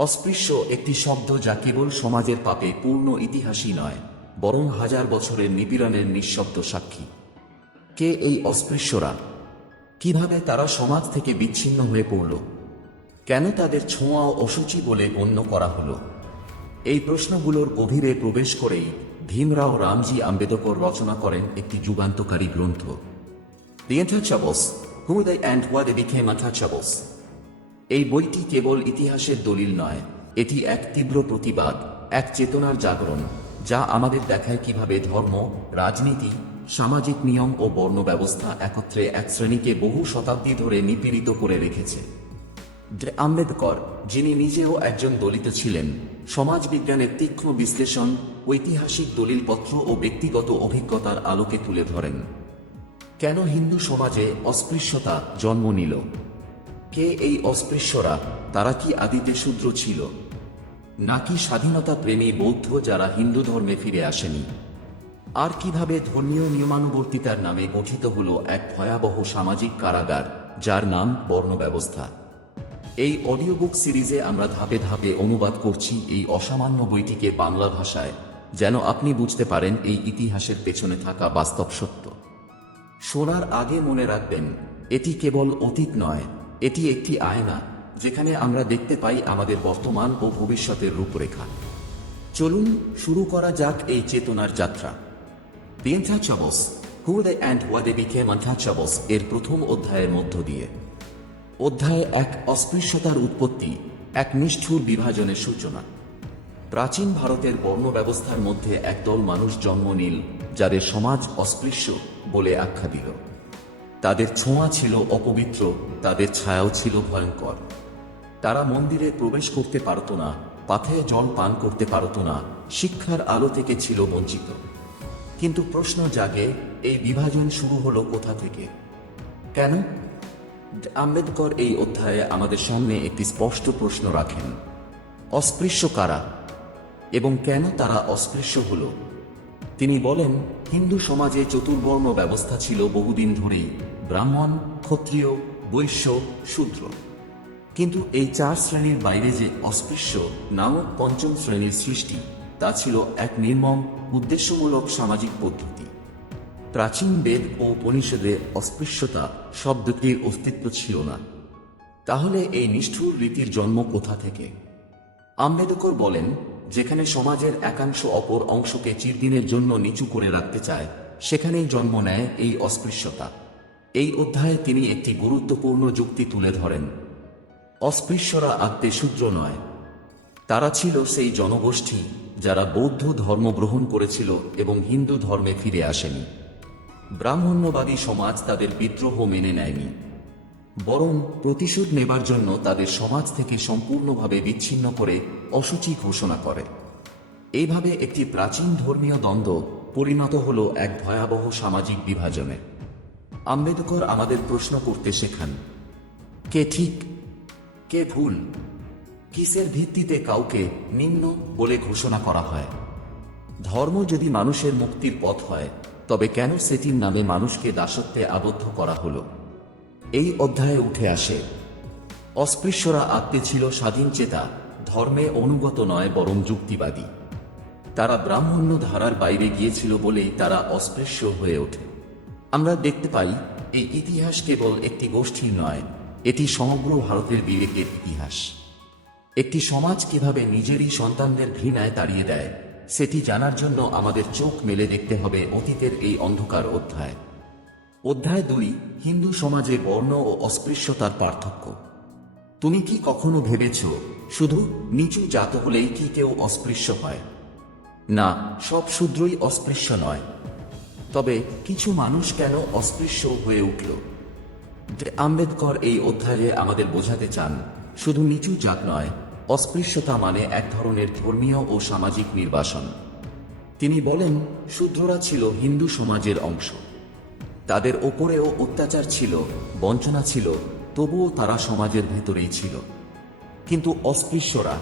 অস্পৃশ্য একটি শব্দ যা কেবল সমাজের পাপে পূর্ণ ইতিহাসই নয় বরং হাজার বছরের নিপীড়নের নিঃশব্দ সাক্ষী। কে এই অস্পৃশ্যরা? কীভাবে তারা সমাজ থেকে বিচ্ছিন্ন হয়ে পড়ল? কেন তাদের ছোঁয়া অসুচি বলে গণ্য করা হলো? এই প্রশ্নগুলোর গভীরে প্রবেশ করেই ভীমরাও রামজি আম্বেদকর রচনা করেন একটি যুগান্তকারী গ্রন্থ। দি Untouchables, Who They and Why They Became Untouchables এই বইটি কেবল ইতিহাসের দলিল নয়, এটি এক তীব্র প্রতিবাদ, এক চেতনার জাগরণ, যা আমাদের দেখায় কীভাবে ধর্ম, রাজনীতি, সামাজিক নিয়ম ও বর্ণ ব্যবস্থা একত্রে এক শ্রেণীকে বহু শতাব্দী ধরে নিপীড়িত করে রেখেছে। আম্বেদকর যিনি নিজেও একজন দলিত ছিলেন সমাজবিজ্ঞানের তীক্ষ্ণ বিশ্লেষণ, ঐতিহাসিক দলিলপত্র ও ব্যক্তিগত অভিজ্ঞতার আলোকে তুলে ধরেন। কেন হিন্দু সমাজে অস্পৃশ্যতা জন্ম নিল? কে এই অস্পৃশ্যরা? তারা কি আদিতে শূদ্র ছিল? নাকি স্বাধীনতা প্রেমী বৌদ্ধ যারা হিন্দু ধর্মে ফিরে আসেনি? আর কীভাবে ধর্মীয় নিয়মানুবর্তিতার নামে গঠিত হল এক ভয়াবহ সামাজিক কারাগার, যার নাম বর্ণ ব্যবস্থা এই অডিও বুক সিরিজে আমরা ধাপে ধাপে অনুবাদ করছি এই অসামান্য বইটিকে বাংলা ভাষায়, যেন আপনি বুঝতে পারেন এই ইতিহাসের পেছনে থাকা বাস্তব সত্য। শোনার আগে মনে রাখবেন, এটি কেবল অতীত নয় এটি একটি আয়না যেখানে আমরা দেখতে পাই আমাদের বর্তমান ও ভবিষ্যতের রূপরেখা। চলুন শুরু করা যাক এই চেতনার যাত্রা। The Untouchables, Who They and Why They Became এর প্রথম অধ্যায়ের মধ্য দিয়ে। অধ্যায়ে এক অস্পৃশ্যতার উৎপত্তি এক নিষ্ঠুর বিভাজনের সূচনা। প্রাচীন ভারতের বর্ণ ব্যবস্থার মধ্যে একদল মানুষ জন্ম নিল যাদের সমাজ অস্পৃশ্য বলে আখ্যা দিল। তাদের ছোঁয়া ছিল অপবিত্র, তাদের ছায়াও ছিল ভয়ঙ্কর। তারা মন্দিরে প্রবেশ করতে পারত না, পাথে জল পান করতে পারত না, শিক্ষার আলো থেকে ছিল বঞ্চিত। কিন্তু প্রশ্ন জাগে, এই বিভাজন শুরু হলো কোথা থেকে? কেন? আম্বেদকর এই অধ্যায়ে আমাদের সামনে একটি স্পষ্ট প্রশ্ন রাখেন। অস্পৃশ্য কারা? এবং কেন তারা অস্পৃশ্য হল? তিনি বলেন, হিন্দু সমাজে চতুর্বর্ণ ব্যবস্থা ছিল বহুদিন ধরেই। ব্রাহ্মণ, ক্ষত্রিয়, বৈশ্য, শূদ্র। কিন্তু এই চার শ্রেণির বাইরে যে অস্পৃশ্য নামক পঞ্চম শ্রেণির সৃষ্টি, তা ছিল এক নির্মম, উদ্দেশ্যমূলক সামাজিক পদ্ধতি। প্রাচীন বেদ ও উপনিষদে অস্পৃশ্যতা শব্দটির অস্তিত্ব ছিল না। তাহলে এই নিষ্ঠুর রীতির জন্ম কোথা থেকে? আম্বেদকর বলেন, যেখানে সমাজের একাংশ অপর অংশকে চিরদিনের জন্য নিচু করে রাখতে চায়, সেখানেই জন্ম নেয় এই অস্পৃশ্যতা। এই অধ্যায়ে তিনি একটি গুরুত্বপূর্ণ যুক্তি তুলে ধরেন। অস্পৃশ্যরা আত্মে শূদ্র নয়। তারা ছিল সেই জনগোষ্ঠী যারা বৌদ্ধ ধর্ম গ্রহণ করেছিল এবং হিন্দু ধর্মে ফিরে আসেনি। ব্রাহ্মণ্যবাদী সমাজ তাদের বিদ্রোহ মেনে নেয়নি। বরং প্রতিশোধ নেবার জন্য তাদের সমাজ থেকে সম্পূর্ণভাবে বিচ্ছিন্ন করে অসুচি ঘোষণা করে। এইভাবে একটি প্রাচীন ধর্মীয় দ্বন্দ্ব পরিণত হল এক ভয়াবহ সামাজিক বিভাজনে। আম্বেদকর আমাদের প্রশ্ন করতে শেখান। কে ঠিক, কে ভুল, কিসের ভিত্তিতে কাউকে নিম্ন বলে ঘোষণা করা হয়? ধর্ম যদি মানুষের মুক্তির পথ হয়, তবে কেন সেটির নামে মানুষকে দাসত্বে আবদ্ধ করা হলো? এই অধ্যায়ে উঠে আসে, অস্পৃশ্যরা আত্মে ছিল স্বাধীন চেতা, ধর্মে অনুগত নয় বরং যুক্তিবাদী। তারা ব্রাহ্মণ্য ধারার বাইরে গিয়েছিল বলেই তারা অস্পৃশ্য হয়ে ওঠে। আমরা দেখতে পাই, এই ইতিহাস কেবল একটি গোষ্ঠীর নয়, এটি সমগ্র ভারতের বিবেকের ইতিহাস। একটি সমাজ কীভাবে নিজেরই সন্তানদের ঘৃণায় তাড়িয়ে দেয়, সেটি জানার জন্য আমাদের চোখ মেলে দেখতে হবে অতীতের এই অন্ধকার অধ্যায়। অধ্যায় দুই, হিন্দু সমাজে বর্ণ ও অস্পৃশ্যতার পার্থক্য। তুমি কি কখনো ভেবেছ, শুধু নিচু জাত হলেই কি কেউ অস্পৃশ্য হয়? না, সব শূদ্রই অস্পৃশ্য নয়। তবে কিছু মানুষ কেন অস্পৃশ্য হয়ে উঠল? আম্বেদকর এই অধ্যায়ে আমাদের বোঝাতে চান, শুধু নিচু জাত নয়, অস্পৃশ্যতা মানে এক ধরনের ধর্মীয় ও সামাজিক নির্বাসন। তিনি বলেন, শূদ্ররা ছিল হিন্দু সমাজের অংশ। তাদের ওপরেও অত্যাচার ছিল, বঞ্চনা ছিল, তবুও তারা সমাজের ভেতরেই ছিল। কিন্তু অস্পৃশ্যরা,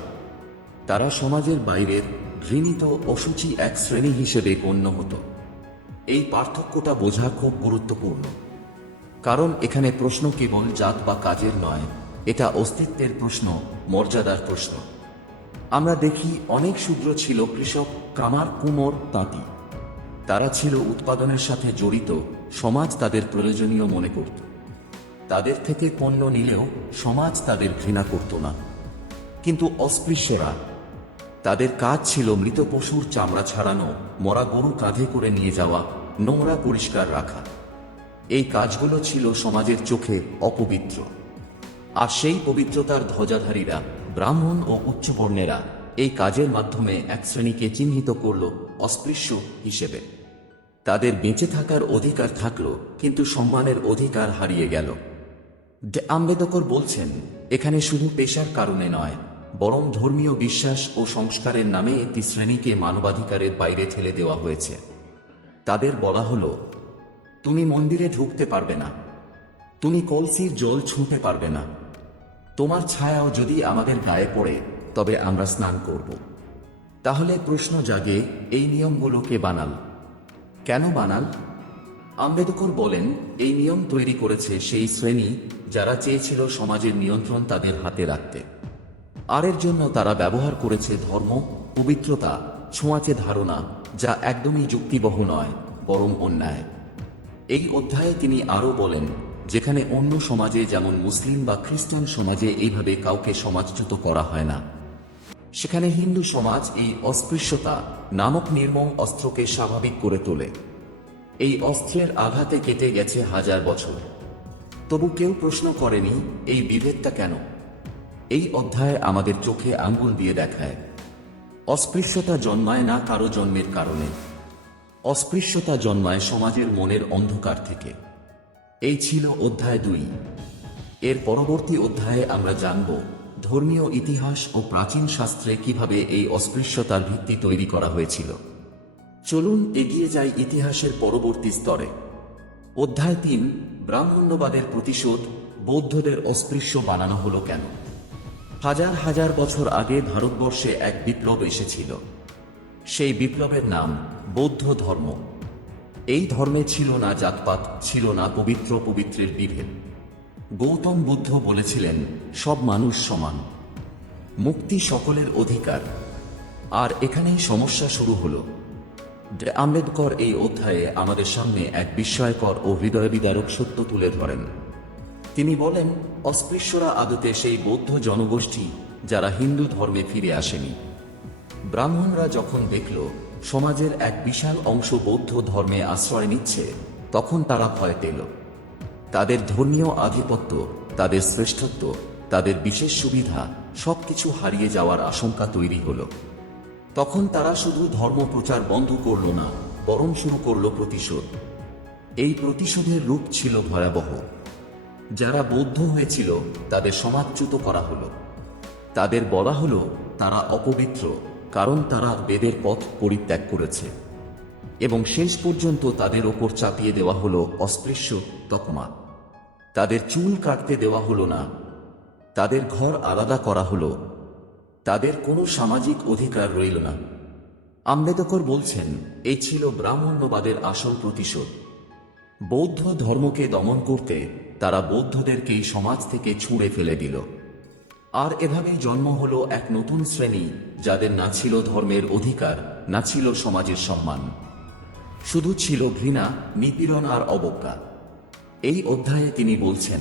তারা সমাজের বাইরের ঘৃণিত, অসুচি এক শ্রেণি হিসেবে গণ্য হতো। এই পার্থক্যটা বোঝা খুব গুরুত্বপূর্ণ। কারণ এখানে প্রশ্ন কেবল জাত বা কাজের নয়, এটা অস্তিত্বের প্রশ্ন, মর্যাদার প্রশ্ন। আমরা দেখি অনেক শূদ্র ছিল কৃষক কামার, কুমোর, তাঁতি। তারা ছিল উৎপাদনের সাথে জড়িত, সমাজ তাদের প্রয়োজনীয় মনে করত। তাদের থেকে পণ্য নিলেও সমাজ তাদের ঘৃণা করত না। কিন্তু অস্পৃশ্যেরা, তাদের কাজ ছিল মৃত পশুর চামড়া ছাড়ানো, মরা গরু কাঁধে করে নিয়ে যাওয়া নোংরা পরিষ্কার রাখা। এই কাজগুলো ছিল সমাজের চোখে অপবিত্র। আর সেই পবিত্রতার ধ্বজাধারীরা, ব্রাহ্মণ ও উচ্চবর্ণেরা এই কাজের মাধ্যমে এক শ্রেণীকে চিহ্নিত করল অস্পৃশ্য হিসেবে। তাদের বেঁচে থাকার অধিকার থাকল, কিন্তু সম্মানের অধিকার হারিয়ে গেল। আম্বেদকর বলছেন, এখানে শুধু পেশার কারণে নয়, বরং ধর্মীয় বিশ্বাস ও সংস্কারের নামে একটি শ্রেণীকে মানবাধিকারের বাইরে ঠেলে দেওয়া হয়েছে। তাদের বলা হলো, তুমি মন্দিরে ঢুকতে পারবে না। তুমি কলসির জল ছুঁতে পারবে না। তোমার ছায়াও যদি আমাদের গায়ে পড়ে, তবে আমরা স্নান করব। তাহলে প্রশ্ন জাগে, এই নিয়মগুলো কে বানাল। কেন বানাল? আম্বেদকর বলেন, এই নিয়ম তৈরি করেছে সেই শ্রেণি যারা চেয়েছিল সমাজের নিয়ন্ত্রণ তাদের হাতে রাখতে। আরের জন্য তারা ব্যবহার করেছে ধর্ম, পবিত্রতা ছোঁয়াচে ধারণা যা একদমই যুক্তিবহ নয়, বরং অন্যায়। এই অধ্যায়ে তিনি আরও বলেন, যেখানে অন্য সমাজে যেমন মুসলিম বা খ্রিস্টান সমাজে এইভাবে কাউকে সমাজচ্যুত করা হয় না। সেখানে হিন্দু সমাজ এই অস্পৃশ্যতা নামক নির্মম অস্ত্রকে স্বাভাবিক করে তোলে। এই অস্ত্রের আঘাতে কেটে গেছে হাজার বছর। তবু কেউ প্রশ্ন করেনি, এই বিভেদটা কেন? এই অধ্যায় আমাদের চোখে আঙ্গুল দিয়ে দেখায়। অস্পৃশ্যতা জন্মায় না কারও জন্মের কারণে। অস্পৃশ্যতা জন্মায় সমাজের মনের অন্ধকার থেকে। এই ছিল অধ্যায় দুই। এর পরবর্তী অধ্যায়ে আমরা জানব ধর্মীয় ইতিহাস ও প্রাচীন শাস্ত্রে কীভাবে এই অস্পৃশ্যতার ভিত্তি তৈরি করা হয়েছিল। চলুন এগিয়ে যাই ইতিহাসের পরবর্তী স্তরে। অধ্যায় তিন, ব্রাহ্মণ্যবাদের প্রতিশোধ বৌদ্ধদের অস্পৃশ্য বানানো হলো কেন? হাজার হাজার বছর আগে ভারতবর্ষে এক বিপ্লব এসেছিল। সেই বিপ্লবের নাম বৌদ্ধ ধর্ম। এই ধর্মে ছিল না জাতপাত, ছিল না পবিত্র পবিত্রের বিভেদ। গৌতম বুদ্ধ বলেছিলেন, সব মানুষ সমান। মুক্তি সকলের অধিকার। আর এখানেই সমস্যা শুরু হলো। আম্বেদকর এই অধ্যায়ে আমাদের সামনে এক বিস্ময়কর ও হৃদয় বিদারক সত্য তুলে ধরেন। তিনি বলেন, অস্পৃশ্যরা আদতে সেই বৌদ্ধ জনগোষ্ঠী যারা হিন্দু ধর্মে ফিরে আসেনি। ব্রাহ্মণরা যখন দেখল সমাজের এক বিশাল অংশ বৌদ্ধ ধর্মে আশ্রয় নিচ্ছে, তখন তারা ভয় পেল। তাদের ধর্মীয় আধিপত্য, তাদের শ্রেষ্ঠত্ব, তাদের বিশেষ সুবিধা সবকিছু হারিয়ে যাওয়ার আশঙ্কা তৈরি হল। তখন তারা শুধু ধর্ম প্রচার বন্ধ করল না, বরং শুরু করল প্রতিশোধ। এই প্রতিশোধের রূপ ছিল ভয়াবহ। যারা বৌদ্ধ হয়েছিল, তাদের সমাজচ্যুত করা হলো। তাদের বলা হলো, তারা অপবিত্র, কারণ তারা বেদের পথ পরিত্যাগ করেছে। এবং শেষ পর্যন্ত তাদের ওপর চাপিয়ে দেওয়া হলো অস্পৃশ্য তকমা। তাদের চুল কাটতে দেওয়া হলো না। তাদের ঘর আলাদা করা হলো। তাদের কোনো সামাজিক অধিকার রইল না। আম্বেদকর বলছেন, এই ছিল ব্রাহ্মণ্যবাদের আসল প্রতিশোধ। বৌদ্ধ ধর্মকে দমন করতে তারা বৌদ্ধদেরকেই সমাজ থেকে ছুঁড়ে ফেলে দিল। আর এভাবেই জন্ম হলো এক নতুন শ্রেণি, যাদের না ছিল ধর্মের অধিকার, না ছিল সমাজের সম্মান। শুধু ছিল ঘৃণা, নিপীড়ন আর অবজ্ঞা। এই অধ্যায়ে তিনি বলছেন,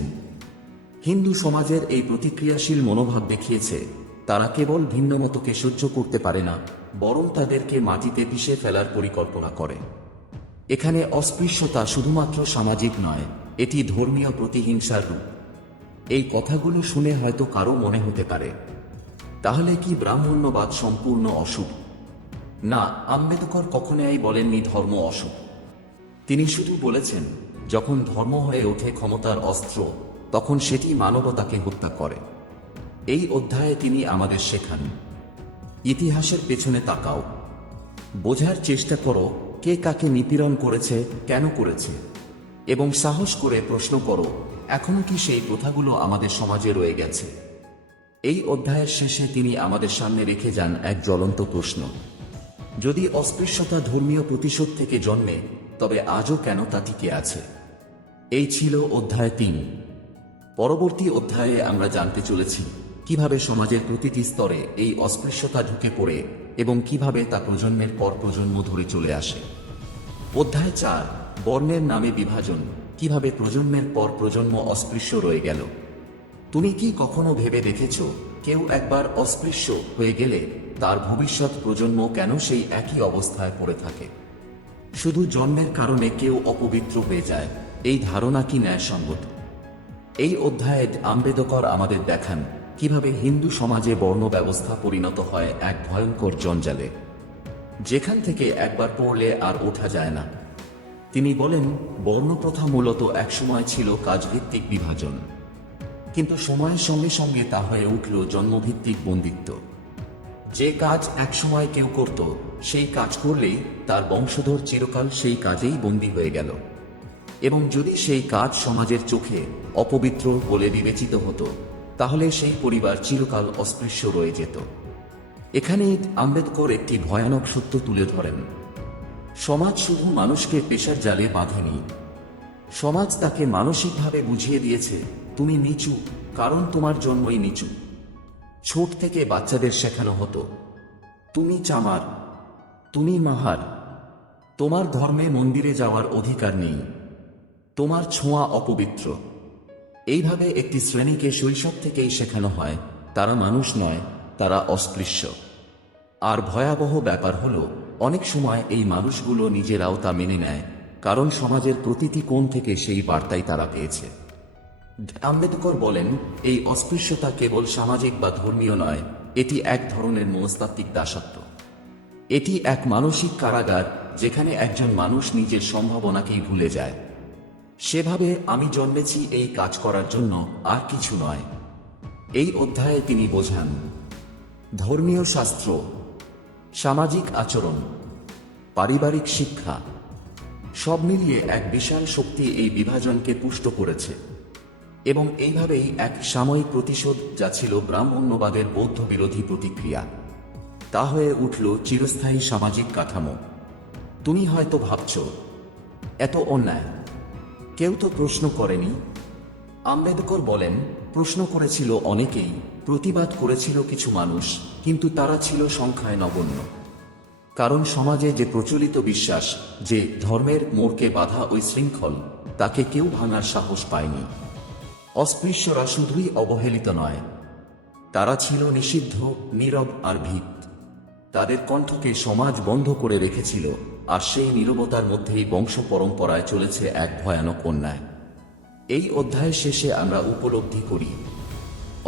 হিন্দু সমাজের এই প্রতিক্রিয়াশীল মনোভাব দেখিয়েছে, তারা কেবল ভিন্ন ভিন্নমতকে সহ্য করতে পারে না, বরং তাদেরকে মাটিতে পিষে ফেলার পরিকল্পনা করে। এখানে অস্পৃশ্যতা শুধুমাত্র সামাজিক নয়, এটি ধর্মীয় প্রতিহিংসার রূপ। এই কথাগুলো শুনে হয়তো কারও মনে হতে পারে। তাহলে কি ব্রাহ্মণ্যবাদ সম্পূর্ণ অশুভ? না, আম্বেদকর কখনোই বলেননি ধর্ম অশুভ। তিনি শুধু বলেছেন, যখন ধর্ম হয়ে ওঠে ক্ষমতার অস্ত্র, তখন সেটি মানবতাকে হত্যা করে। এই অধ্যায়ে তিনি আমাদের শেখান, ইতিহাসের পেছনে তাকাও। বোঝার চেষ্টা করো কে কাকে নিপীড়ন করেছে, কেন করেছে? এবং সাহস করে প্রশ্ন করো, এখনও কি সেই প্রথাগুলো আমাদের সমাজে রয়ে গেছে? এই অধ্যায়ের শেষে তিনি আমাদের সামনে রেখে যান এক জ্বলন্ত প্রশ্ন। যদি অস্পৃশ্যতা ধর্মীয় প্রতিশোধ থেকে জন্মে, তবে আজও কেন তা টিকে আছে? এই ছিল অধ্যায় তিন। পরবর্তী অধ্যায়ে আমরা জানতে চলেছি কীভাবে সমাজের প্রতিটি স্তরে এই অস্পৃশ্যতা ঢুকে পড়ে এবং কীভাবে তা প্রজন্মের পর প্রজন্ম ধরে চলে আসে। অধ্যায় চার, বর্ণের নামে বিভাজন, কীভাবে প্রজন্মের পর প্রজন্ম অস্পৃশ্য রয়ে গেল? তুমি কি কখনো ভেবে দেখেছ, কেউ একবার অস্পৃশ্য হয়ে গেলে তার ভবিষ্যৎ প্রজন্ম কেন সেই একই অবস্থায় পড়ে থাকে? শুধু জন্মের কারণে কেউ অপবিত্র হয়ে যায়, এই ধারণা কি ন্যায়সঙ্গত? এই অধ্যায়ে আম্বেদকর আমাদের দেখান, কীভাবে হিন্দু সমাজে বর্ণ ব্যবস্থা পরিণত হয় এক ভয়ঙ্কর জঞ্জালে। যেখান থেকে একবার পড়লে আর ওঠা যায় না। তিনি বলেন, বর্ণপ্রথা মূলত একসময় ছিল কাজভিত্তিক বিভাজন। কিন্তু সময়ের সঙ্গে সঙ্গে তা হয়ে উঠল জন্মভিত্তিক বন্দিত্ব। যে কাজ একসময় কেউ করত, সেই কাজ করলেই তার বংশধর চিরকাল সেই কাজেই বন্দী হয়ে গেল। এবং যদি সেই কাজ সমাজের চোখে অপবিত্র বলে বিবেচিত হতো, তাহলে সেই পরিবার চিরকাল অস্পৃশ্য রয়ে যেত। এখানে আম্বেদকর একটি ভয়ানক সত্য তুলে ধরেন। সমাজ শুধু মানুষকে পেশার জালে বাঁধেনি। সমাজ তাকে মানসিকভাবে বুঝিয়ে দিয়েছে, তুমি নিচু, কারণ তোমার জন্মই নিচু। ছোট থেকে বাচ্চাদের শেখানো হতো, তুমি চামার, তুমি মাহার, তোমার ধর্মে মন্দিরে যাওয়ার অধিকার নেই, তোমার ছোঁয়া অপবিত্র। এইভাবে একটি শ্রেণীকে শৈশব থেকেই শেখানো হয়, তারা মানুষ নয় তারা অস্পৃশ্য। আর ভয়াবহ ব্যাপার হলো, অনেক সময় এই মানুষগুলো নিজেরাও তা মেনে নেয়, কারণ সমাজের প্রতিটি কোণ থেকে সেই বার্তাই তারা পেয়েছে। আম্বেদকর বলেন, এই অস্পৃশ্যতা কেবল সামাজিক বা ধর্মীয় নয়, এটি এক ধরনের মনস্তাত্ত্বিক দাসত্ব। এটি এক মানসিক কারাগার, যেখানে একজন মানুষ নিজের সম্ভাবনাকেই ভুলে যায়। সেভাবে আমি জন্মেছি এই কাজ করার জন্য আর কিছু নয়। এই অধ্যায়ে তিনি বোঝান ধর্মীয় শাস্ত্র, সামাজিক আচরণ, পারিবারিক শিক্ষা, সব মিলিয়ে এক বিশাল শক্তি এই বিভাজনকে পুষ্ট করেছে এবং এইভাবেই এক সাময়িক প্রতিশোধ যা ছিল ব্রাহ্মণ্যবাদের বৌদ্ধ বিরোধী প্রতিক্রিয়া। তা হয়ে উঠল চিরস্থায়ী সামাজিক কাঠামো। তুমি হয়তো ভাবছ, এত অন্যায়। কেউ তো প্রশ্ন করেনি? আম্বেদকর বলেন, প্রশ্ন করেছিল অনেকেই। প্রতিবাদ করেছিল কিছু মানুষ, কিন্তু তারা ছিল সংখ্যায় নগণ্য। কারণ সমাজে যে প্রচলিত বিশ্বাস যে ধর্মের মোড়কে বাধা ওই শৃঙ্খল, তাকে কেউ ভাঙার সাহস পায়নি। অস্পৃশ্যরা শুধুই অবহেলিত নয়। তারা ছিল নিষিদ্ধ, নীরব আর ভীত। তাদের কণ্ঠকে সমাজ বন্ধ করে রেখেছিল, আর সেই নীরবতার মধ্যেই বংশ পরম্পরায় চলেছে এক ভয়ানক অন্যায়। এই অধ্যায়ের শেষে আমরা উপলব্ধি করি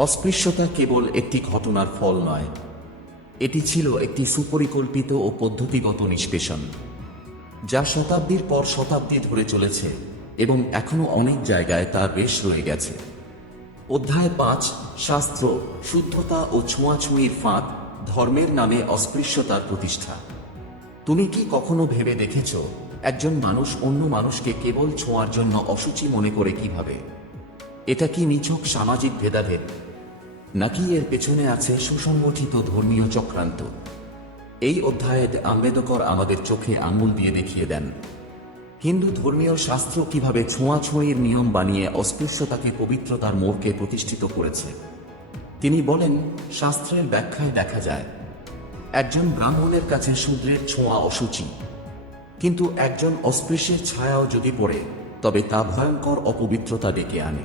অস্পৃশ্যতা কেবল একটি ঘটনার ফল নয়। এটি ছিল একটি সুপরিকল্পিত ও পদ্ধতিগত নিষ্পেষণ, যা শতাব্দীর পর শতাব্দী ধরে চলেছে এবং এখনও অনেক জায়গায় তার বেশ রয়ে গেছে। অধ্যায় পাঁচ, শাস্ত্র, শুদ্ধতা ও ছোঁয়াছুঁয়ির ফাঁক ধর্মের নামে অস্পৃশ্যতার প্রতিষ্ঠা। তুমি কি কখনো ভেবে দেখেছ, একজন মানুষ অন্য মানুষকে কেবল ছোঁয়ার জন্য অসুচি মনে করে কীভাবে? এটা কি নিছক সামাজিক ভেদাভেদ নাকি এর পেছনে আছে সুসংগঠিত ধর্মীয় চক্রান্ত? এই অধ্যায়ে আম্বেদকর আমাদের চোখে আঙুল দিয়ে দেখিয়ে দেন, হিন্দু ধর্মীয় শাস্ত্র কীভাবে ছোঁয়াছুঁয়ির নিয়ম বানিয়ে অস্পৃশ্যতাকে পবিত্রতার মোড়কে প্রতিষ্ঠিত করেছে? তিনি বলেন, শাস্ত্রের ব্যাখ্যায় দেখা যায়, একজন ব্রাহ্মণের কাছে শূদ্রের ছোঁয়া অসুচি। কিন্তু একজন অস্পৃশ্যের ছায়াও যদি পড়ে, তবে তা ভয়ঙ্কর অপবিত্রতা ডেকে আনে।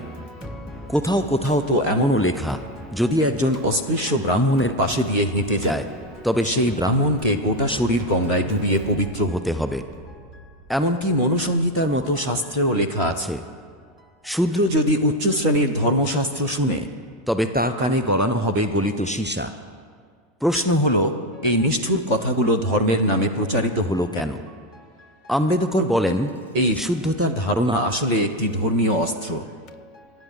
কোথাও কোথাও তো এমনও লেখা যদি একজন অস্পৃশ্য ব্রাহ্মণের পাশে দিয়ে হেঁটে যায়, তবে সেই ব্রাহ্মণকে গোটা শরীর গঙ্গায় ডুবিয়ে পবিত্র হতে হবে। এমনকি মনুসংহিতার মতো শাস্ত্রেও লেখা আছে, শূদ্র যদি উচ্চ শ্রেণির ধর্মশাস্ত্র শুনে, তবে তার কানে গলানো হবে গলিত সীসা। প্রশ্ন হল, এই নিষ্ঠুর কথাগুলো ধর্মের নামে প্রচারিত হলো কেন? আম্বেদকর বলেন, এই শুদ্ধতার ধারণা আসলে একটি ধর্মীয় অস্ত্র,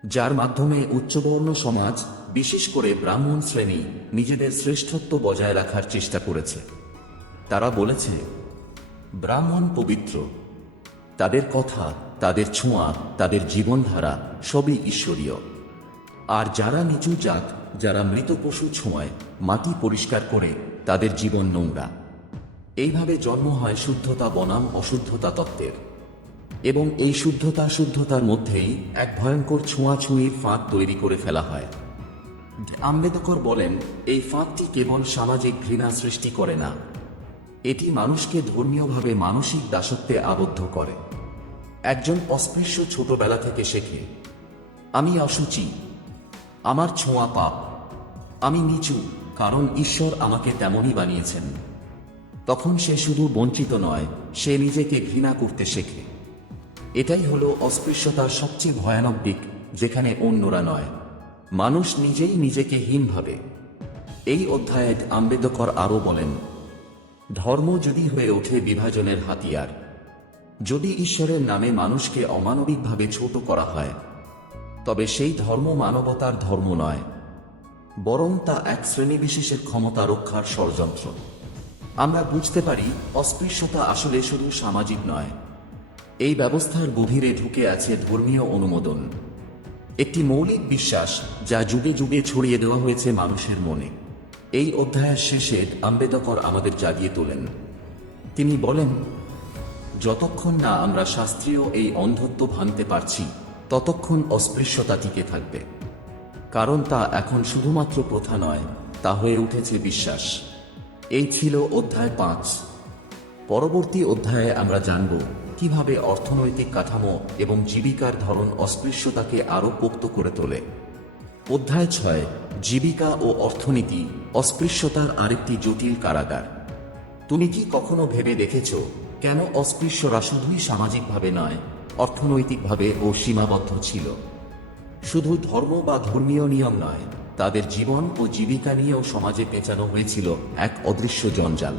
যার মাধ্যমে উচ্চবর্ণ সমাজ বিশেষ করে ব্রাহ্মণ শ্রেণি নিজেদের শ্রেষ্ঠত্ব বজায় রাখার চেষ্টা করেছে। তারা বলেছে, ব্রাহ্মণ পবিত্র। তাদের কথা, তাদের ছোঁয়া, তাদের জীবনধারা সবই ঈশ্বরীয়। আর যারা নিচু জাত, যারা মৃত পশু ছোঁয়ায়, মাটি পরিষ্কার করে, তাদের জীবন নোংরা। এইভাবে জন্ম হয় শুদ্ধতা বনাম অশুদ্ধতা তত্ত্বের। এবং এই শুদ্ধতা শুদ্ধতার মধ্যেই এক ভয়ঙ্কর ছোঁয়াছুঁয়ির ফাঁক তৈরি করে ফেলা হয়। আম্বেদকর বলেন, এই ফাঁকটি কেবল সামাজিক ঘৃণা সৃষ্টি করে না। এটি মানুষকে ধর্মীয়ভাবে মানসিক দাসত্বে আবদ্ধ করে। একজন অস্পৃশ্য ছোটবেলা থেকে শেখে, আমি অসুচি, আমার ছোঁয়া পাপ, আমি নিচু, কারণ ঈশ্বর আমাকে তেমনই বানিয়েছেন। তখন সে শুধু বঞ্চিত নয়, সে নিজেকে ঘৃণা করতে শেখে। এটাই হলো অস্পৃশ্যতার সবচেয়ে ভয়ানক দিক, যেখানে অন্যরা নয়। মানুষ নিজেই নিজেকে হীন ভাবে। এই অধ্যায়ে আম্বেদকর আরও বলেন, ধর্ম যদি হয়ে ওঠে বিভাজনের হাতিয়ার, যদি ঈশ্বরের নামে মানুষকে অমানবিকভাবে ছোট করা হয়, তবে সেই ধর্ম মানবতার ধর্ম নয়, বরং তা এক শ্রেণীবিশেষের ক্ষমতা রক্ষার ষড়যন্ত্র। আমরা বুঝতে পারি অস্পৃশ্যতা আসলে শুধু সামাজিক নয়, এই ব্যবস্থার গভীরে ঢুকে আছে ধর্মীয় অনুমোদন। একটি মৌলিক বিশ্বাস যা যুগে যুগে ছড়িয়ে দেওয়া হয়েছে মানুষের মনে। এই অধ্যায়ের শেষে আম্বেদকর আমাদের জাগিয়ে তোলেন। তিনি বলেন, যতক্ষণ না আমরা শাস্ত্রীয় এই অন্ধত্ব ভাঙতে পারছি, ততক্ষণ অস্পৃশ্যতা টিকে থাকবে। কারণ তা এখন শুধুমাত্র প্রথা নয়, তা হয়ে উঠেছে বিশ্বাস। এই ছিল অধ্যায় পাঁচ। পরবর্তী অধ্যায়ে আমরা জানব কীভাবে অর্থনৈতিক কাঠামো এবং জীবিকার ধরন অস্পৃশ্যতাকে আরও পোক্ত করে তোলে? অধ্যায় ছয়, জীবিকা ও অর্থনীতি, অস্পৃশ্যতার আরেকটি জটিল কারাগার। তুমি কি কখনো ভেবে দেখেছ, কেন অস্পৃশ্যরা শুধুই সামাজিকভাবে নয়, অর্থনৈতিকভাবে ও সীমাবদ্ধ ছিল? শুধু ধর্ম বা ধর্মীয় নিয়ম নয়, তাদের জীবন ও জীবিকা নিয়েও সমাজে পেঁচানো হয়েছিল এক অদৃশ্য জঞ্জাল।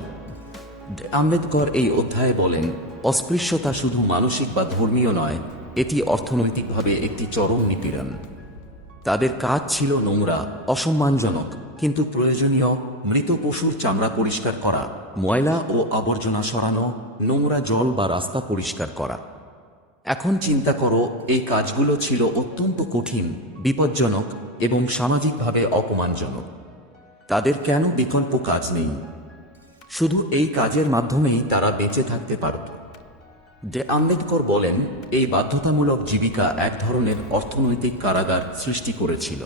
আম্বেদকর এই অধ্যায়ে বলেন অস্পৃশ্যতা শুধু মানসিক বা ধর্মীয় নয়, এটি অর্থনৈতিকভাবে একটি চরম নিপীড়ন। তাদের কাজ ছিল নোংরা, অসম্মানজনক, কিন্তু প্রয়োজনীয় মৃত পশুর চামড়া পরিষ্কার করা, ময়লা ও আবর্জনা সরানো, নোংরা জল বা রাস্তা পরিষ্কার করা। এখন চিন্তা করো, এই কাজগুলো ছিল অত্যন্ত কঠিন, বিপজ্জনক এবং সামাজিকভাবে অপমানজনক। তাদের কেন বিকল্প কাজ নেই? শুধু এই কাজের মাধ্যমেই তারা বেঁচে থাকতে পারত। ডে আম্বেদকর বলেন, এই বাধ্যতামূলক জীবিকা এক ধরনের অর্থনৈতিক কারাগার সৃষ্টি করেছিল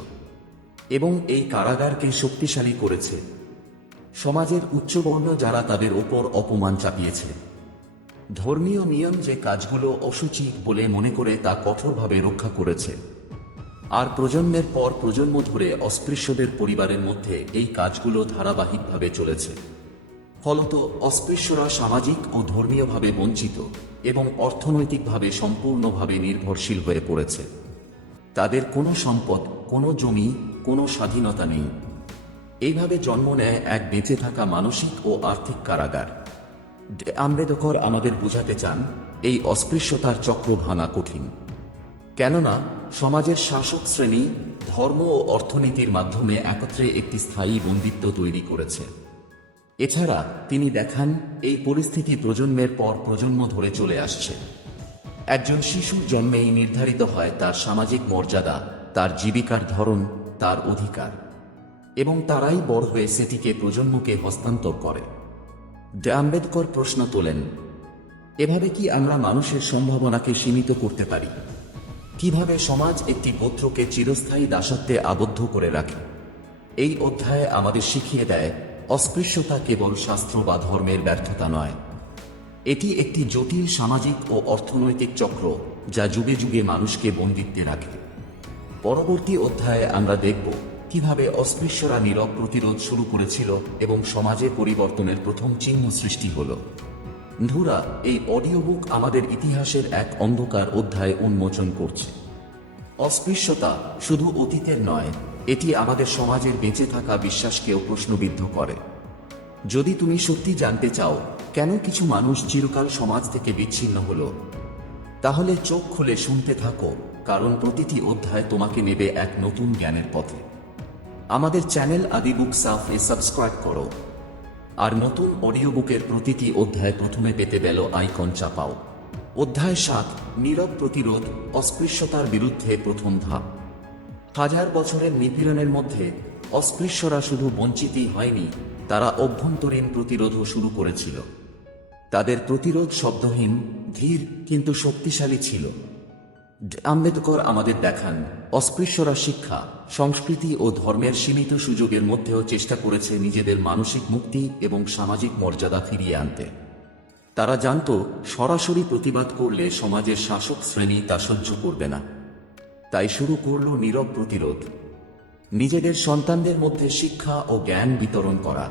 এবং এই কারাগারকে শক্তিশালী করেছে। সমাজের উচ্চবর্ণ যারা তাদের ওপর অপমান চাপিয়েছে। ধর্মীয় নিয়ম যে কাজগুলো অসুচি বলে মনে করে তা কঠোরভাবে রক্ষা করেছে। আর প্রজন্মের পর প্রজন্ম ধরে অস্পৃশ্যদের পরিবারের মধ্যে এই কাজগুলো ধারাবাহিকভাবে চলেছে। ফলত অস্পৃশ্যরা সামাজিক ও ধর্মীয়ভাবে বঞ্চিত এবং অর্থনৈতিকভাবে সম্পূর্ণভাবে নির্ভরশীল হয়ে পড়েছে। তাদের কোনো সম্পদ, কোনো জমি, কোনো স্বাধীনতা নেই। এইভাবে জন্ম নেয় এক বেঁচে থাকা মানসিক ও আর্থিক কারাগার। আম্বেদকর আমাদের বুঝাতে চান, এই অস্পৃশ্যতার চক্র ভাঙা কঠিন। কেননা, সমাজের শাসক শ্রেণি ধর্ম ও অর্থনীতির মাধ্যমে একত্রে একটি স্থায়ী বন্দিত্ব তৈরি করেছে। এছাড়া তিনি দেখান এই পরিস্থিতি প্রজন্মের পর প্রজন্ম ধরে চলে আসছে। একজন শিশুর জন্মেই নির্ধারিত হয় তার সামাজিক মর্যাদা, তার জীবিকার ধরন, তার অধিকার। এবং তারাই বড় হয়ে সেটিকে প্রজন্মকে হস্তান্তর করে। ডে আম্বেদকর প্রশ্ন তোলেন, এভাবে কি আমরা মানুষের সম্ভাবনাকে সীমিত করতে পারি? কীভাবে সমাজ একটি পুত্রকে চিরস্থায়ী দাসত্বে আবদ্ধ করে রাখে? এই অধ্যায়ে আমাদের শিখিয়ে দেয় অস্পৃশ্যতা কেবল শাস্ত্র বা ধর্মের ব্যর্থতা নয়। এটি একটি জটিল সামাজিক ও অর্থনৈতিক চক্র যা যুগে যুগে মানুষকে বন্দিত্বে রাখে। পরবর্তী অধ্যায়ে আমরা দেখব কীভাবে অস্পৃশ্যরা নীরব প্রতিরোধ শুরু করেছিল এবং সমাজে পরিবর্তনের প্রথম চিহ্ন সৃষ্টি হল। ধুরা এই অডিও বুক আমাদের ইতিহাসের এক অন্ধকার অধ্যায় উন্মোচন করছে। অস্পৃশ্যতা শুধু অতীতের নয় এটি আমাদের সমাজের বেঁচে থাকা বিশ্বাসকেও প্রশ্নবিদ্ধ করে। যদি তুমি সত্যি জানতে চাও, কেন কিছু মানুষ চিরকাল সমাজ থেকে বিচ্ছিন্ন হলো, তাহলে চোখ খুলে শুনতে থাকো, কারণ প্রতিটি অধ্যায় তোমাকে নেবে এক নতুন জ্ঞানের পথে। আমাদের চ্যানেল আদি বুক সাফ সাবস্ক্রাইব করো, আর নতুন অডিও বুকের প্রতিটি অধ্যায় প্রথমে পেতে বেল আইকন চাপাও। অধ্যায় সাত, নীরব প্রতিরোধ, অস্পৃশ্যতার বিরুদ্ধে প্রথম ধাপ। হাজার বছরের নিপীড়নের মধ্যে অস্পৃশ্যরা শুধু বঞ্চিতই হয়নি, তারা অভ্যন্তরীণ প্রতিরোধও শুরু করেছিল। তাদের প্রতিরোধ শব্দহীন, ধীর কিন্তু শক্তিশালী ছিল। আম্বেদকর আমাদের দেখান, অস্পৃশ্যরা শিক্ষা, সংস্কৃতি ও ধর্মের সীমিত সুযোগের মধ্যেও চেষ্টা করেছে নিজেদের মানসিক মুক্তি এবং সামাজিক মর্যাদা ফিরিয়ে আনতে। তারা জানত, সরাসরি প্রতিবাদ করলে সমাজের শাসক শ্রেণি তা সহ্য করবে না। তাই শুরু করল নীরব প্রতিরোধ। নিজেদের সন্তানদের মধ্যে শিক্ষা ও জ্ঞান বিতরণ করা।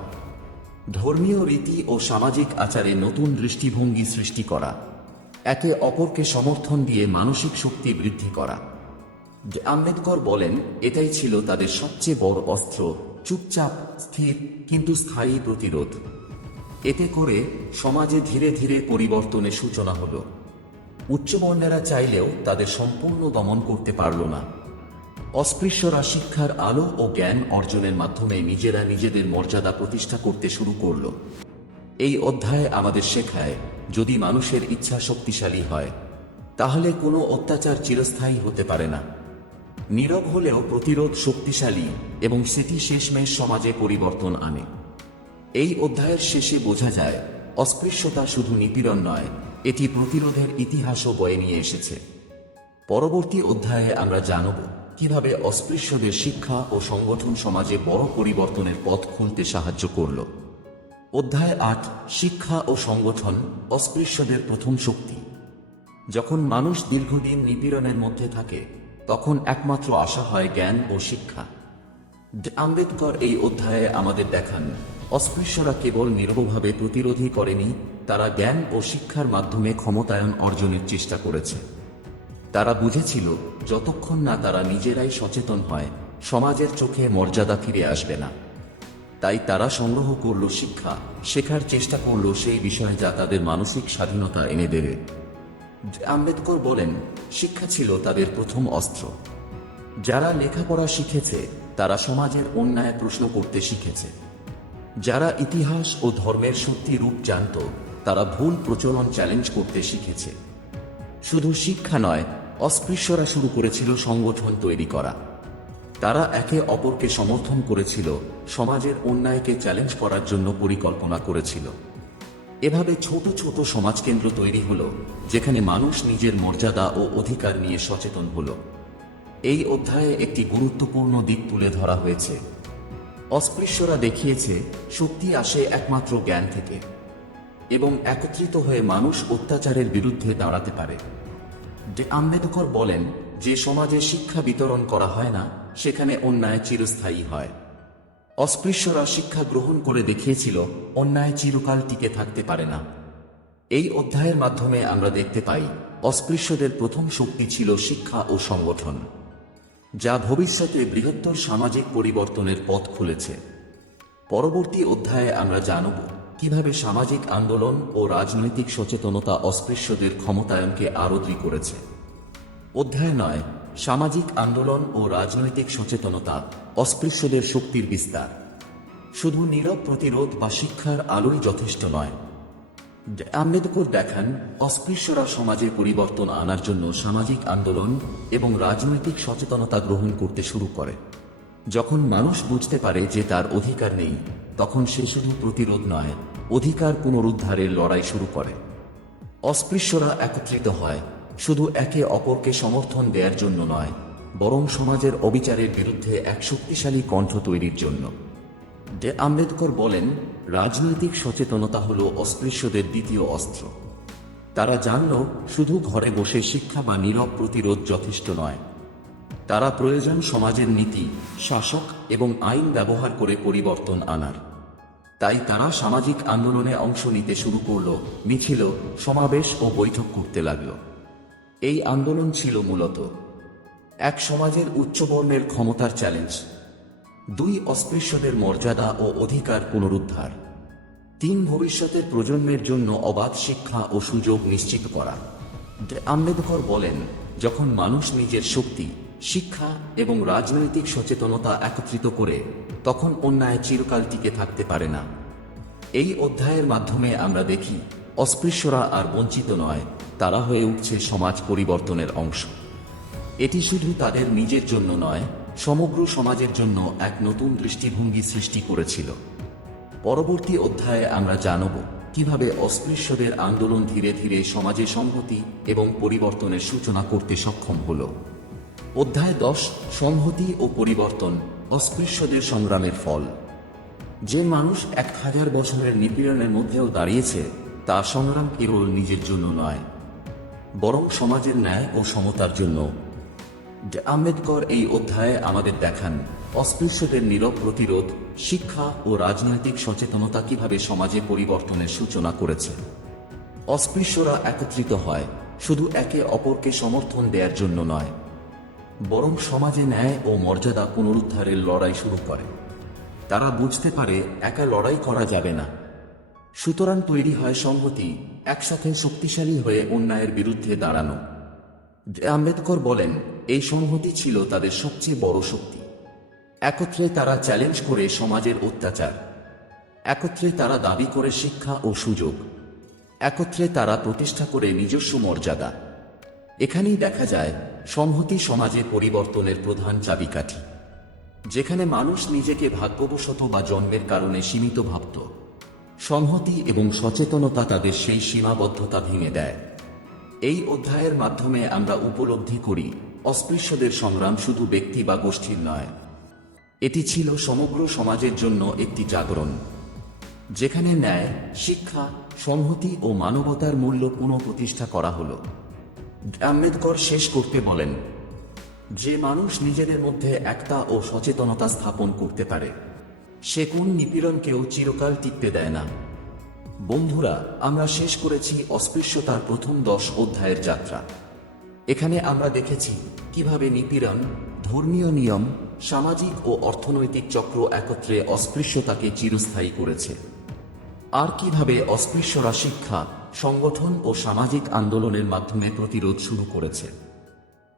ধর্মীয় রীতি ও সামাজিক আচারে নতুন দৃষ্টিভঙ্গি সৃষ্টি করা। একে অপরকে সমর্থন দিয়ে মানসিক শক্তি বৃদ্ধি করা। আম্বেদকর বলেন, এটাই ছিল তাদের সবচেয়ে বড় অস্ত্র, চুপচাপ, স্থির, কিন্তু স্থায়ী প্রতিরোধ। এতে করে সমাজে ধীরে ধীরে পরিবর্তনের সূচনা হলো। উচ্চবর্ণেরা চাইলেও তাদের সম্পূর্ণ দমন করতে পারল না। অস্পৃশ্যরা শিক্ষার আলো ও জ্ঞান অর্জনের মাধ্যমে নিজেরা নিজেদের মর্যাদা প্রতিষ্ঠা করতে শুরু করল। এই অধ্যায়ে আমাদের শেখায়, যদি মানুষের ইচ্ছা শক্তিশালী হয়, তাহলে কোনো অত্যাচার চিরস্থায়ী হতে পারে না। নীরব হলেও প্রতিরোধ শক্তিশালী এবং সেটি শেষমেশ সমাজে পরিবর্তন আনে। এই অধ্যায়ের শেষে বোঝা যায়, অস্পৃশ্যতা শুধু নিপীড়ন নয় এটি প্রতিরোধের ইতিহাসও বয়ে নিয়ে এসেছে। পরবর্তী অধ্যায়ে আমরা জানব কীভাবে অস্পৃশ্যদের শিক্ষা ও সংগঠন সমাজে বড় পরিবর্তনের পথ খুলতে সাহায্য করল। অধ্যায় আট, শিক্ষা ও সংগঠন, অস্পৃশ্যদের প্রথম শক্তি। যখন মানুষ দীর্ঘদিন নিপীড়নের মধ্যে থাকে, তখন একমাত্র আশা হয় জ্ঞান ও শিক্ষা। আম্বেদকর এই অধ্যায়ে আমাদের দেখান অস্পৃশ্যরা কেবল নিরবভাবে প্রতিরোধী করেনি, তারা জ্ঞান ও শিক্ষার মাধ্যমে ক্ষমতায়ন অর্জনের চেষ্টা করেছে। তারা বুঝেছিল, যতক্ষণ না তারা নিজেরাই সচেতন হয়, সমাজের চোখে মর্যাদা ফিরে আসবে না। তাই তারা সংগ্রহ করল শিক্ষা, শেখার চেষ্টা করল সেই বিষয়ে যা তাদের মানসিক স্বাধীনতা এনে দেবে। আম্বেদকর বলেন, শিক্ষা ছিল তাদের প্রথম অস্ত্র। যারা লেখাপড়া শিখেছে, তারা সমাজের অন্যায় প্রশ্ন করতে শিখেছে। যারা ইতিহাস ও ধর্মের সত্যি রূপ জানত, তারা ভুল প্রচলন চ্যালেঞ্জ করতে শিখেছে। শুধু শিক্ষা নয়, অস্পৃশ্যরা শুরু করেছিল সংগঠন তৈরি করা। তারা একে অপরকে সমর্থন করেছিল, সমাজের অন্যায়কে চ্যালেঞ্জ করার জন্য পরিকল্পনা করেছিল। এভাবে ছোট ছোট সমাজকেন্দ্র তৈরি হলো, যেখানে মানুষ নিজের মর্যাদা ও অধিকার নিয়ে সচেতন হলো। এই অধ্যায়ে একটি গুরুত্বপূর্ণ দিক তুলে ধরা হয়েছে। অস্পৃশ্যরা দেখিয়েছে, শক্তি আসে একমাত্র জ্ঞান থেকে এবং একত্রিত হয়ে মানুষ অত্যাচারের বিরুদ্ধে দাঁড়াতে পারে। যে আম্বেদকর বলেন, যে সমাজে শিক্ষা বিতরণ করা হয় না, সেখানে অন্যায় চিরস্থায়ী হয়। অস্পৃশ্যরা শিক্ষা গ্রহণ করে দেখিয়েছিল, অন্যায় চিরকাল টিকে থাকতে পারে না। এই অধ্যায়ের মাধ্যমে আমরা দেখতে পাই, অস্পৃশ্যদের প্রথম শক্তি ছিল শিক্ষা ও সংগঠন। যা ভবিষ্যতে বৃহত্তর সামাজিক পরিবর্তনের পথ খুলেছে। পরবর্তী অধ্যায়ে আমরা জানব কীভাবে সামাজিক আন্দোলন ও রাজনৈতিক সচেতনতা অস্পৃশ্যদের ক্ষমতায়নকে আরোদ্রি করেছে। অধ্যায় নয়, সামাজিক আন্দোলন ও রাজনৈতিক সচেতনতা, অস্পৃশ্যদের শক্তির বিস্তার। শুধু নীরব প্রতিরোধ বা শিক্ষার আলোই যথেষ্ট নয় আম্বেদকর দেখান, অস্পৃশ্যরা সমাজে পরিবর্তন আনার জন্য সামাজিক আন্দোলন এবং রাজনৈতিক সচেতনতা গ্রহণ করতে শুরু করে। যখন মানুষ বুঝতে পারে যে তার অধিকার নেই, তখন সে শুধু প্রতিরোধ নয়, অধিকার পুনরুদ্ধারের লড়াই শুরু করে। অস্পৃশ্যরা একত্রিত হয়, শুধু একে অপরকে সমর্থন দেওয়ার জন্য নয়, বরং সমাজের অবিচারের বিরুদ্ধে এক শক্তিশালী কণ্ঠ তৈরির জন্য। ডে আম্বেদকর বলেন রাজনৈতিক সচেতনতা হল অস্পৃশ্যদের দ্বিতীয় অস্ত্র। তারা জানল, শুধু ঘরে বসে শিক্ষা বা নীরব প্রতিরোধ যথেষ্ট নয়। তারা প্রয়োজন সমাজের নীতি, শাসক এবং আইন ব্যবহার করে পরিবর্তন আনার। তাই তারা সামাজিক আন্দোলনে অংশ নিতে শুরু করল, মিছিল, সমাবেশ ও বৈঠক করতে লাগল। এই আন্দোলন ছিল মূলত এক সমাজের উচ্চবর্ণের ক্ষমতার চ্যালেঞ্জ দুই অস্পৃশ্যদের মর্যাদা ও অধিকার পুনরুদ্ধার। তিন ভবিষ্যতের প্রজন্মের জন্য অবাধ শিক্ষা ও সুযোগ নিশ্চিত করা। আম্বেদকর বলেন, যখন মানুষ নিজের শক্তি, শিক্ষা এবং রাজনৈতিক সচেতনতা একত্রিত করে, তখন অন্যায় চিরকাল টিকে থাকতে পারে না। এই অধ্যায়ের মাধ্যমে আমরা দেখি, অস্পৃশ্যরা আর বঞ্চিত নয়, তারা হয়ে উঠছে সমাজ পরিবর্তনের অংশ। এটি শুধু তাদের নিজের জন্য নয় সমগ্র সমাজের জন্য এক নতুন দৃষ্টিভঙ্গি সৃষ্টি করেছিল। পরবর্তী অধ্যায়ে আমরা জানব কীভাবে অস্পৃশ্যদের আন্দোলন ধীরে ধীরে সমাজে সংহতি এবং পরিবর্তনের সূচনা করতে সক্ষম হল। অধ্যায় দশ, সংহতি ও পরিবর্তন, অস্পৃশ্যদের সংগ্রামের ফল। যে মানুষ এক হাজার বছরের নিপীড়নের মধ্যেও দাঁড়িয়েছে, তা সংগ্রাম কেবল নিজের জন্য নয়, বরং সমাজের ন্যায় ও সমতার জন্য। আম্বেদকর এই অধ্যায়ে আমাদের দেখান, অস্পৃশ্যদের নীরব প্রতিরোধ, শিক্ষা ও রাজনৈতিক সচেতনতা কীভাবে সমাজে পরিবর্তনের সূচনা করেছে। অস্পৃশ্যরা একত্রিত হয় শুধু একে অপরকে সমর্থন দেওয়ার জন্য নয়, বরং সমাজে ন্যায় ও মর্যাদা পুনরুদ্ধারের লড়াই শুরু করে। তারা বুঝতে পারে একা লড়াই করা যাবে না। সুতরাং তৈরি হয় সংহতি, একসাথে শক্তিশালী হয়ে অন্যায়ের বিরুদ্ধে দাঁড়ানো। আম্বেদকর বলেন এই সংহতি ছিল তাদের সবচেয়ে বড় শক্তি। একত্রে তারা চ্যালেঞ্জ করে সমাজের অত্যাচার। একত্রে তারা দাবি করে শিক্ষা ও সুযোগ। একত্রে তারা প্রতিষ্ঠা করে নিজস্ব মর্যাদা। এখানেই দেখা যায়, সংহতি সমাজে পরিবর্তনের প্রধান চাবিকাঠি। যেখানে মানুষ নিজেকে ভাগ্যবশত বা জন্মের কারণে সীমিত ভাবত। সংহতি এবং সচেতনতা তাদের সেই সীমাবদ্ধতা ভেঙে দেয়। এই অধ্যায়ের মাধ্যমে আমরা উপলব্ধি করি অস্পৃশ্যদের সংগ্রাম শুধু ব্যক্তি বা গোষ্ঠীর নয়। এটি ছিল সমগ্র সমাজের জন্য একটি জাগরণ, যেখানে ন্যায়, শিক্ষা, সংহতি ও মানবতার মূল্য পুনঃপ্রতিষ্ঠা করা হল। আম্বেদকর শেষ করতে বলেন, যে মানুষ নিজেদের মধ্যে একতা ও সচেতনতা স্থাপন করতে পারে, সে কোন নিপীড়নকেও চিরকাল টিকতে দেয় না। বন্ধুরা, আমরা শেষ করেছি অস্পৃশ্যতার প্রথম দশ অধ্যায়ের যাত্রা। এখানে আমরা দেখেছি কীভাবে নিপীড়ন, ধর্মীয় নিয়ম, সামাজিক ও অর্থনৈতিক চক্র একত্রে অস্পৃশ্যতাকে চিরস্থায়ী করেছে। আর কীভাবে অস্পৃশ্যরা শিক্ষা, সংগঠন ও সামাজিক আন্দোলনের মাধ্যমে প্রতিরোধ শুরু করেছে।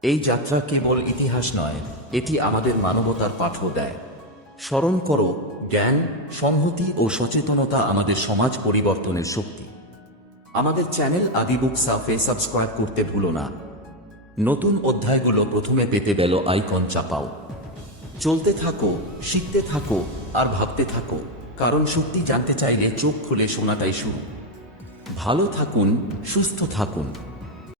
এই যাত্রা কেবল ইতিহাস নয়, এটি আমাদের মানবতার পাঠও দেয়। স্মরণ করো, জ্ঞান, সংহতি ও সচেতনতা আমাদের সমাজ পরিবর্তনের শক্তি। আমাদের চ্যানেল আদিবুক সাফে সাবস্ক্রাইব করতে ভুলো না। নতুন অধ্যায়গুলো প্রথমে পেতে গেল আইকন চাপাও। চলতে থাকো, শিখতে থাকো, আর ভাবতে থাকো, কারণ সত্যি জানতে চাইলে চোখ খুলে শোনাটাই শুরু। ভালো থাকুন, সুস্থ থাকুন।